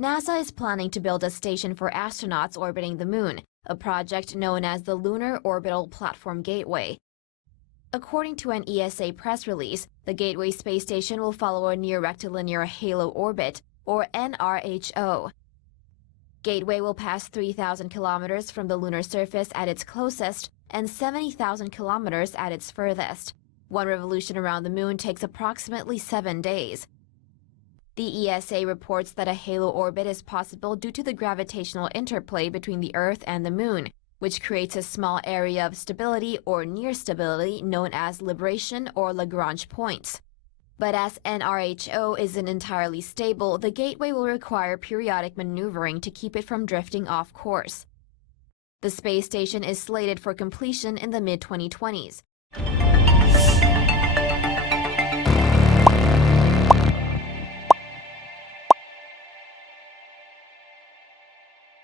NASA is planning to build a station for astronauts orbiting the moon, a project known as the Lunar Orbital Platform Gateway. According to an ESA press release, the Gateway space station will follow a near-rectilinear halo orbit, or NRHO. Gateway will pass 3,000 kilometers from the lunar surface at its closest and 70,000 kilometers at its furthest. One revolution around the moon takes approximately 7 days. The ESA reports that a halo orbit is possible due to the gravitational interplay between the Earth and the moon, which creates a small area of stability or near stability known as libration or Lagrange points. But as NRHO isn't entirely stable, the Gateway will require periodic maneuvering to keep it from drifting off course. The space station is slated for completion in the mid-2020s.